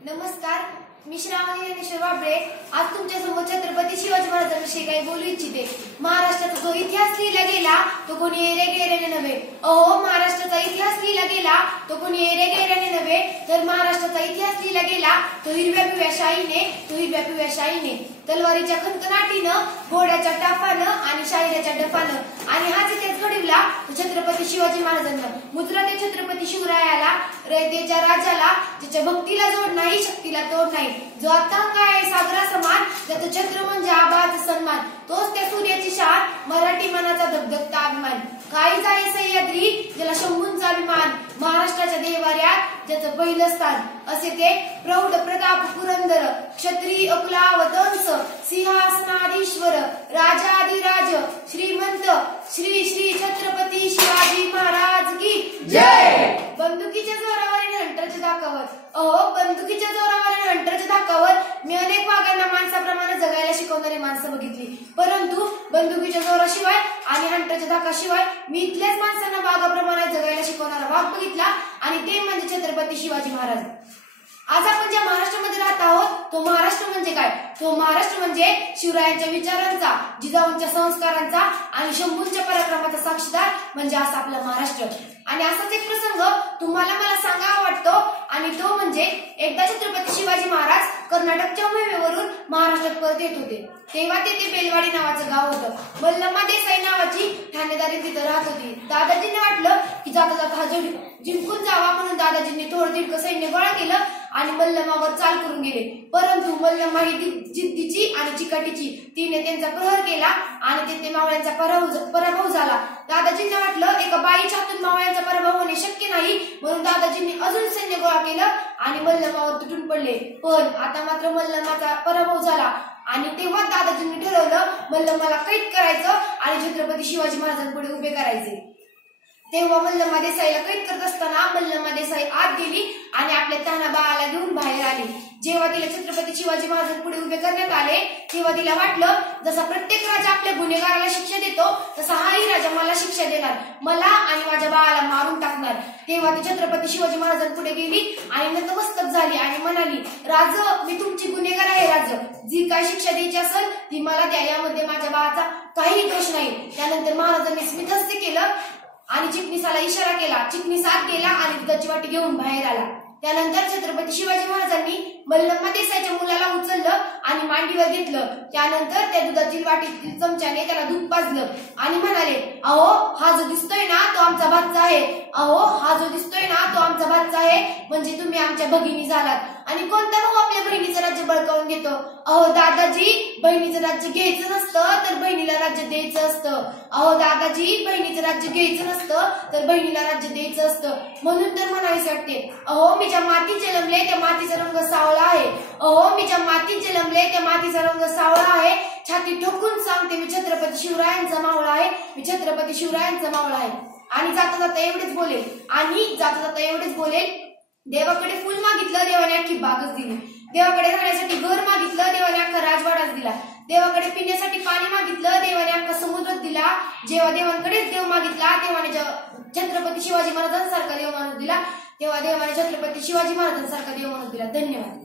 नमस्कार, मी श्रावणी ज्ञानेश्वर बाबळे आज तुमच्या समोर छत्रपती शिवाजी महाराजांविषयी काही बोलू इच्छिते। महाराष्ट्राचा जो इतिहास लिहिला गेला तो कोणी एरेगेऱ्याने नव्हे। महाराष्ट्राचा इतिहास लिहिला गेला तो कोणी एरेगेऱ्याने नव्हे, तर महाराष्ट्राचा इतिहास लिहिला गेला तो हिरव्या पिवळ्या शाईने, तलवारीच्या खणखणाटीनं, घोड्याच्या टापानं आणि शाहिराच्या डफानं। आणि हाच इतिहास घडविला छत्रपती शिवाजी महाराजांना। मुद्रा ते छत्रपती शिवरायाला, रयतेच्या राजाला, ज्याच्या भक्तीला जोड नाही, शक्तीला तोड नाही, जो अथांग आहे सागरा समान, त्याचं छत्र म्हणजे आबाच सन्मान, तोच त्या सूर्याची शान, मराठी मनाचा धगधगता अभिमान। काही जाई सह्याद्री, ज्याला शंभूंचा अभिमान, महाराष्ट्राच्या देवाऱ्यात ज्याचं पहिलं स्थान, असे ते प्रौढ प्रताप पुरंदर, क्षत्रिय अकलावतंस, सिंहासनाधीश्वर, राजाधिराज, श्रीमंत श्री श्री छत्रपती शिवाजी महाराज की जय। बंदुकीच्या जोरावर हंटरच्या धाकावर, बंदुकीच्या जोरावर हंटरच्या धाकावर मी अनेक वाघांना माणसाप्रमाणे जगायला शिकवणारी माणसं बघितली, परंतु बंदुकीच्या जोराशिवाय आणि हंटरच्या धाकाशिवाय मी इथल्याच माणसांना वाघाप्रमाणे जगायला शिकवणारा वाघ बघितला, आणि ते म्हणजे छत्रपती शिवाजी महाराज। आज आपण ज्या महाराष्ट्रामध्ये राहत आहोत तो महाराष्ट्र म्हणजे काय? तो महाराष्ट्र म्हणजे शिवरायांच्या विचारांचा, जिजाऊंच्या संस्कारांचा आणि शंभूंच्या पराक्रमाचा साक्षीदार म्हणजे असा आपला महाराष्ट्र। आणि असाच एक प्रसंग तुम्हाला मला सांगावा वाटतो, आणि तो म्हणजे एकदा छत्रपती शिवाजी महाराज कर्नाटकच्या मोहिमेवरून महाराष्ट्रात परत येत होते, तेव्हा तेथे बेलवाडी नावाचं गाव होतं। मल्लम्मा देसाई नावाची ठाणेदारी तिथं राहत होती। दादाजींना वाटलं की जाता जाता हा जिंकून जावा, म्हणून दादाजींनी थोडं तितकं सैन्य गोळा केलं आणि मल्लम्मावर चाल करून गेले, परंतु मल्लम्मा ही जिद्दीची आणि चिकाटीची, तिने त्यांचा प्रहार केला आणि तेथे मावळ्यांचा पराभव झाला। दादाजींना वाटलं एका बाईच्या हातून मावळ्यांचा पराभव होणे शक्य नाही, म्हणून दादाजींनी अजून सैन्य गोळा केलं आणि मल्लम्मावर तुटून पडले। पण आता मात्र मल्लम्माचा पराभव झाला आणि तेव्हा दादाजींनी ठरवलं मल्लम्माला कैद करायचं आणि छत्रपती शिवाजी महाराजांपुढे उभे करायचे। तेव्हा मल्लम्मा देसाईला कैद करत असताना मल्लम्मा देसाई आत गेली आणि आपल्या ताना बाळाला घेऊन बाहेर आली। जेव्हा तिला छत्रपती शिवाजी महाराजांपुढे उभे करण्यात आले तेव्हा तिला वाटलं जसा प्रत्येक राजा आपल्या गुन्हेगाराला शिक्षा देतो तसा हाही राजा मला शिक्षा देणार, मला आणि माझ्या बाळाला मारून टाकणार। तेव्हा ती छत्रपती शिवाजी महाराजांपुढे गेली आणि नतमस्तक झाली आणि म्हणाली, राज, मी तुमची गुन्हेगार आहे राज, जी काय शिक्षा द्यायची असेल ती मला द्या, यामध्ये माझ्या बाळाचा काही दोष नाही। त्यानंतर महाराजांनी स्मितहस्य केलं आणि चिटणीसाला इशारा केला, चिटणीस आत गेला आणि दुधाची वाटी घेऊन बाहेर आला। त्यानंतर छत्रपती शिवाजी महाराजांनी मल्लम्मा देसाईच्या मुलाला उचललं आणि मांडीवर घेतलं। त्यानंतर त्या दुधाची वाटीतील चमच्याने त्याला दूध पाजलं आणि म्हणाले, अहो हा जो दिसतोय ना तो आमचा भाचा आहे, अहो हा जो दिसतोय ना तो आमचा भाचा आहे, म्हणजे तुम्ही आमच्या भगिनी झालात। आणि कोणता भाऊ आपल्या बहिणीचं राज्य बळकावून घेतो? अहो दादाजी, बहिणीचं राज्य घ्यायचं नसतं तर बहिणीला राज्य द्यायचं असतं। अहो दादाजी, बहिणीचं राज्य घ्यायचं नसतं तर बहिणीला राज्य द्यायचं असतं। म्हणून तर म्हणावीस वाटते, अहो मी ज्या मातीत जन्मले त्या मातीचा रंग सावळा आहे, अहो मी ज्या मातीत जन्मले त्या मातीचा रंग सावळा आहे, छाती ठोकून सांगते मी छत्रपती शिवरायांचा मावळा आहे, मी छत्रपती शिवरायांचा मावळा आहे। आणि जाता जाता एवढेच बोलेल, देवाकडे फुल मागितलं, देवाने अख्खी बागच दिली, देवाकडे राहण्यासाठी घर मागितलं, देवाने अख्खा राजवाडाच दिला, देवाकडे पिण्यासाठी पाणी मागितलं, देवाने अख्खा समुद्रच दिला। जेव्हा देवांकडेच देव मागितला देवाने छत्रपती शिवाजी महाराजांसारखा देव माणूस दिला, तेव्हा देवाने छत्रपती शिवाजी महाराजांसारखा देव माणूस दिला। धन्यवाद।